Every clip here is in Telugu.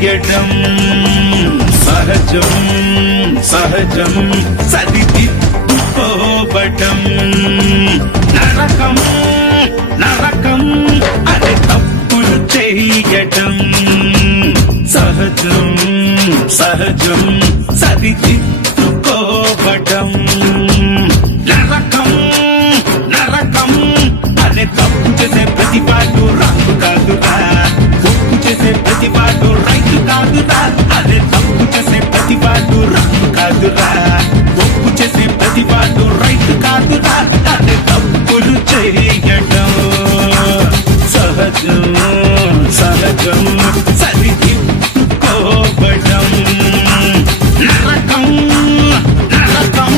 చేయడం సహజం సహజం సరిదిద్దుకోవడం నరకం నరకం అదే తప్పులు చేయడం సహజం సహజం సరిదిద్దుకోవడం నరకం నరకం అనే తప్పు చేసే ప్రతిపాటు రాదు కాదురా ఒప్పు చేసే ప్రతిపాటు రైతు కాదురా అదే తప్పు చేసే ప్రతిపాటు రాదు కాదురా ఒప్పు చేసే ప్రతిపాటు రైతు కాదురా అదే తప్పులు చేయడం సహజం సహజం సరిదిద్దుకోవడం నరకం నరకం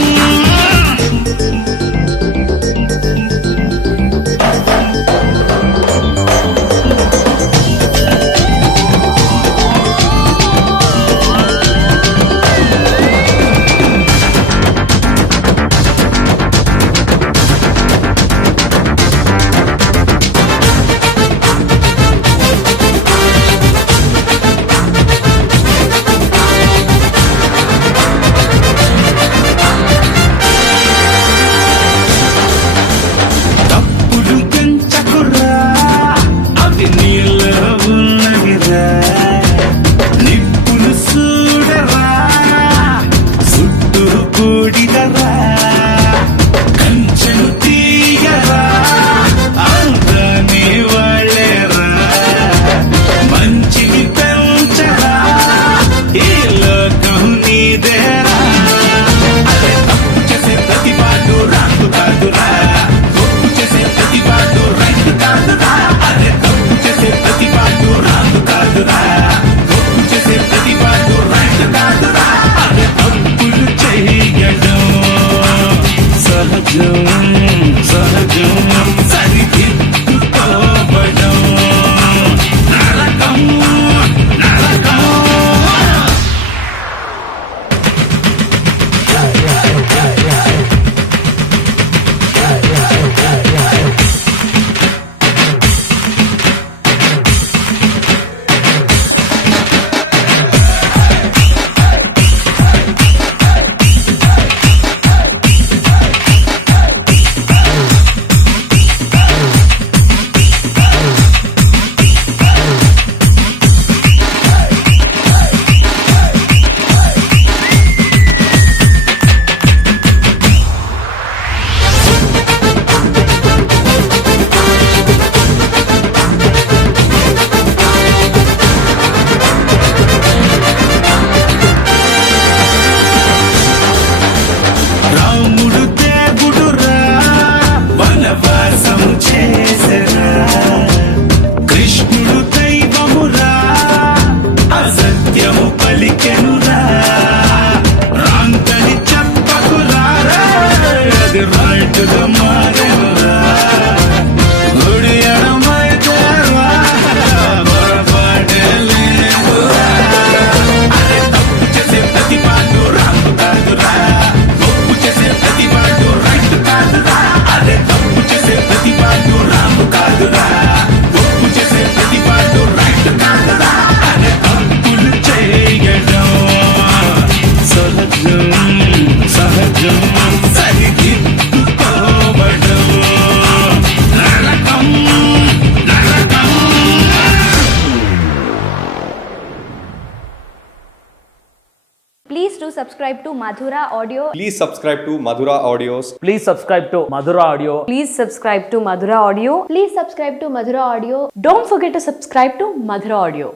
Please do subscribe to Madhura Audio. Please subscribe to Madhura Audios. Please subscribe to Madhura Audio. Please subscribe to Madhura Audio. Please subscribe to Madhura Audio. Don't forget to subscribe to Madhura Audio.